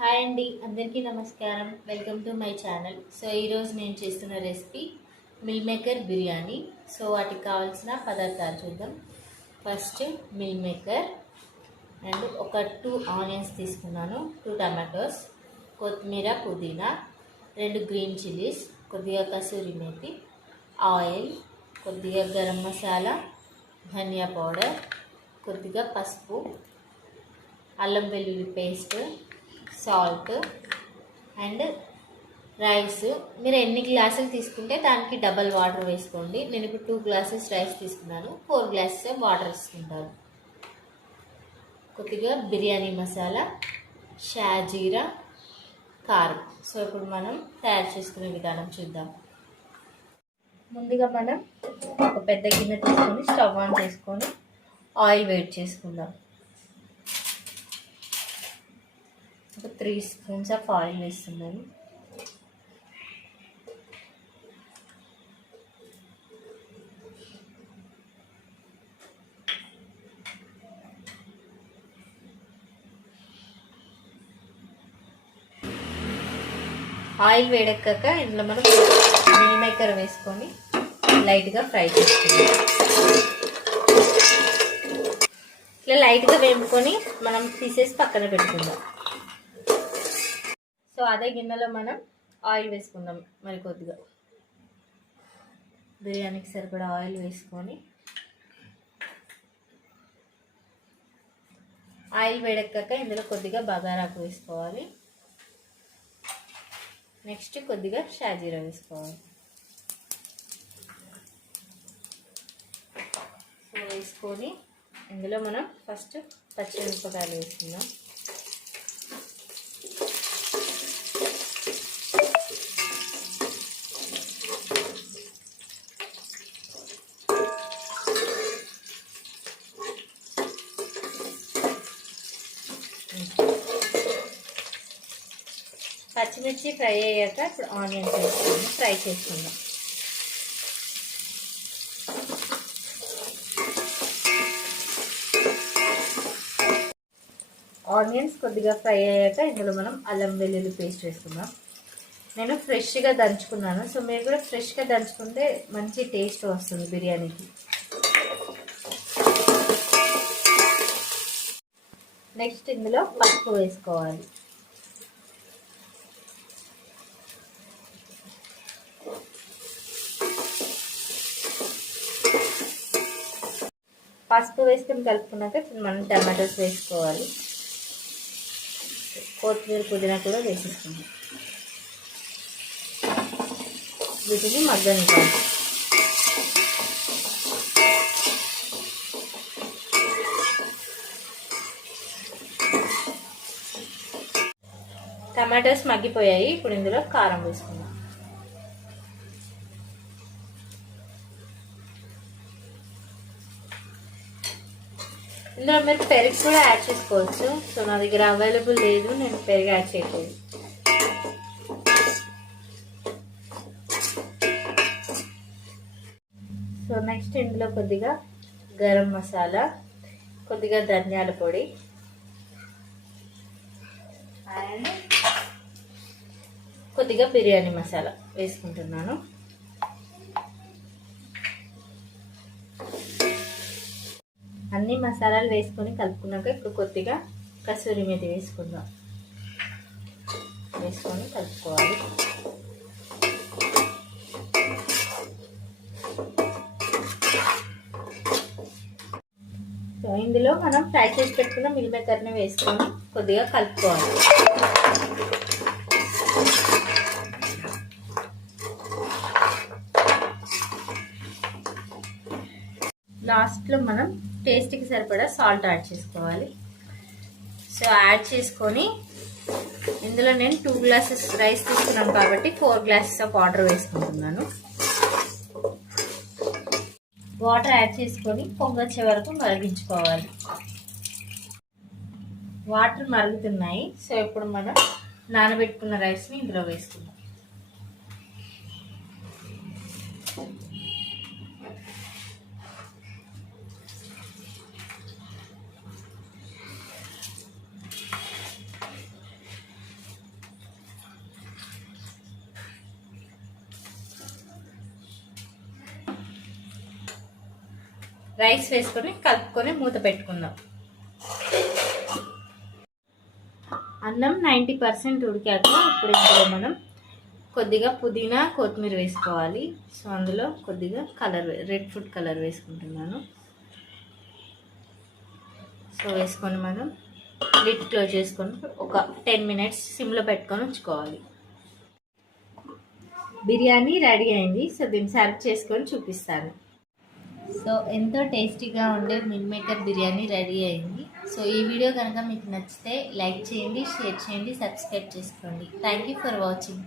Hi అండి, అందరికీ నమస్కారం. Welcome to my channel. So ఈరోజు నేను చేస్తున్న రెసిపీ మిల్మేకర్ బిర్యానీ. సో వాటికి కావాల్సిన పదార్థాలు చూద్దాం. ఫస్ట్ మిల్మేకర్ అండ్ ఒక 2 ఆనియన్స్ తీసుకున్నాను, 2 టమాటోస్, కొత్తిమీర, పుదీనా, 2 గ్రీన్ చిల్లీస్, కొద్దిగా కసూరి మేతి, ఆయిల్, కొద్దిగా గరం మసాలా, ధనియా పౌడర్, కొద్దిగా పసుపు, అల్లం వెల్లుల్లి పేస్ట్, సాల్ట్ అండ్ రైస్. మీరు ఎన్ని గ్లాసులు తీసుకుంటే దానికి డబల్ వాటర్ వేసుకోండి. నేను ఇప్పుడు 2 గ్లాసెస్ రైస్ తీసుకున్నాను, 4 గ్లాసెస్ వాటర్ తీసుకుంటాను. కొద్దిగా బిర్యానీ మసాలా, షాజీరా, కారం. సో ఇప్పుడు మనం తయారు చేసుకునే విధానం చూద్దాం. ముందుగా మనం ఒక పెద్ద గిన్నె తీసుకొని స్టవ్ ఆన్ చేసుకొని ఆయిల్ వేడి చేసుకుందాం. ఒక 3 స్పూన్స్ ఆఫ్ ఆయిల్ వేస్తున్నాను. ఆయిల్ వేడెక్కాక ఇందులో మనం మిల్ మేకర్ వేసుకొని లైట్గా ఫ్రై చేసుకుందాం. ఇట్లా లైట్గా వేపుకొని మనం తీసేసి పక్కన పెట్టుకుందాం. సో అదే గిన్నెలో మనం ఆయిల్ వేసుకుందాం. మరి కొద్దిగా బిర్యానీకి సరిపడా ఆయిల్ వేసుకొని ఆయిల్ వేడెక్కాక ఇందులో కొద్దిగా బగారాకు వేసుకోవాలి. నెక్స్ట్ కొద్దిగా షాజీరా వేసుకోవాలి. సో వేసుకొని ఇందులో మనం ఫస్ట్ పచ్చిమిరపకాయలు వేసుకుందాం. పచ్చిమిర్చి ఫ్రై అయ్యాక ఇప్పుడు ఆనియన్స్ వేసుకొని ఫ్రై చేసుకుందాం. ఆనియన్స్ కొద్దిగా ఫ్రై అయ్యాక ఇందులో మనం అల్లం వెల్లుల్లి పేస్ట్ వేసుకుందాం. నేను ఫ్రెష్గా దంచుకున్నాను. సో మీరు కూడా ఫ్రెష్గా దంచుకుంటే మంచి టేస్ట్ వస్తుంది బిర్యానీకి. నెక్స్ట్ ఇందులో పసుపు వేసుకోవాలి. పసుపు వేసుకొని కలుపుకున్నాక మనం టమాటోస్ వేసుకోవాలి. కొత్తిమీర, పుదీనా కూడా వేసేసుకుందాం. వీటిని మగ్గనివ్వాలి. టమాటోస్ మగ్గిపోయాయి. ఇప్పుడు ఇందులో కారం వేసుకుందాం. ఇందులో మీరు పెరుగు కూడా యాడ్ చేసుకోవచ్చు. సో నా దగ్గర అవైలబుల్ లేదు, నేను పెరుగు యాడ్ చేయలేదు. సో నెక్స్ట్ ఇందులో కొద్దిగా గరం మసాలా, కొద్దిగా ధనియాల పొడి అండ్ కొద్దిగా బిర్యానీ మసాలా వేసుకుంటున్నాను. అన్ని మసాలాలు వేసుకొని కలుపుకున్నాక ఇప్పుడు కొద్దిగా కసూరి మేతి వేసుకుందాం. వేసుకొని కలుపుకోవాలి. సో ఇందులో మనం ఫ్రై చేసి పెట్టుకున్న మిల్ మేకర్ని వేసుకొని కొద్దిగా కలుపుకోవాలి. లాస్ట్లో మనం టేస్ట్కి సరిపడా సాల్ట్ యాడ్ చేసుకోవాలి. సో యాడ్ చేసుకొని ఇందులో నేను 2 గ్లాసెస్ రైస్ తీసుకున్నాను కాబట్టి 4 గ్లాసెస్ ఆఫ్ వాటర్ వేసుకుంటున్నాను. వాటర్ యాడ్ చేసుకొని పొంగొచ్చే వరకు మరిగించుకోవాలి. వాటర్ మరుగుతున్నాయి. సో ఇప్పుడు మనం నానబెట్టుకున్న రైస్ని ఇందులో వేసుకుందాం. రైస్ వేసుకొని కలుపుకొని మూత పెట్టుకుందాం. అన్నం 90% ఉడికాక ఇప్పుడు ఇందులో మనం కొద్దిగా పుదీనా కొత్తిమీర వేసుకోవాలి. సో అందులో కొద్దిగా రెడ్ ఫుడ్ కలర్ వేసుకుంటున్నాను. సో వేసుకొని మనం లిడ్ క్లోజ్ చేసుకొని ఒక 10 minutes సిమ్లో పెట్టుకొని ఉంచుకోవాలి. బిర్యానీ రెడీ అయింది. సో దీన్ని సర్వ్ చేసుకొని చూపిస్తాను. సో ఎంతో టేస్టీగా ఉండే మిల్మేకర్ బిర్యానీ రెడీ అయింది. సో ఈ వీడియో కనుక మీకు నచ్చితే లైక్ చేయండి, షేర్ చేయండి, సబ్స్క్రైబ్ చేసుకోండి. Thank you for watching.